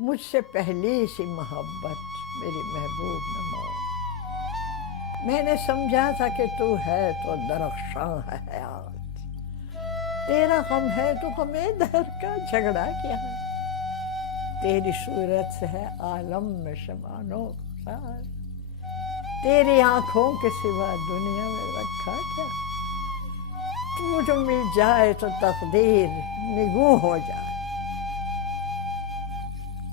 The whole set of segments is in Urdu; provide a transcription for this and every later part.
مجھ سے پہلی سی محبت میری محبوب نماز، میں نے سمجھا تھا کہ تو ہے تو درخشاں ہے حیات، تیرا غم ہے تو غم دہر کا جھگڑا کیا ہے، تیری صورت سے ہے عالم میں شبانو رخسار، تیری آنکھوں کے سوا دنیا میں رکھا کیا، تو جو مل جائے تو تقدیر نگوں ہو جائے،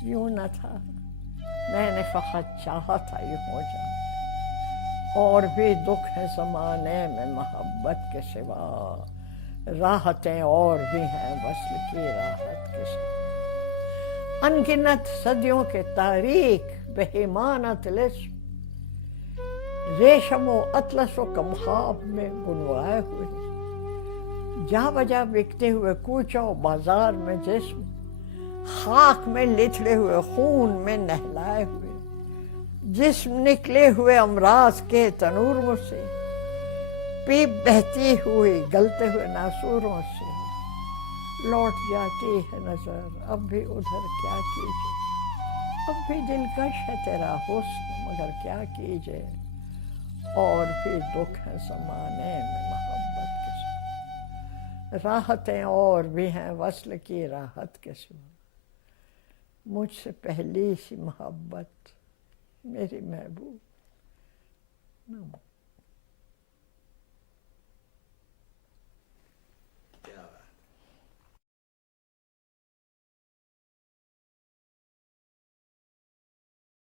یوں نہ تھا میں نے فقط چاہا تھا یوں ہو جائے، اور بھی دکھ ہے زمانے میں محبت کے سوا، راحتیں اور بھی ہیں وصل کی راحت کے سوا، انگنت صدیوں کے تاریک بہیمانہ طلسم، ریشم و اطلس و کمخاب میں بنوائے ہوئے، جا بجا بکتے ہوئے کوچہ و بازار میں جسم، خاک میں لتھڑے ہوئے خون میں نہلائے ہوئے، جسم نکلے ہوئے امراض کے تنوروں سے، پیپ بہتی ہوئی گلتے ہوئے ناسوروں سے، لوٹ جاتی ہے نظر اب بھی ادھر کیا کیجے، اب بھی دلکش ہے تیرا حسن مگر کیا کیجے، اور بھی دکھ ہے زمانے میں محبت کے سوا، راحتیں اور بھی ہیں وصل کی راحت کے سوا، مجھ سے پہلی سی محبت میری محبوب نماز۔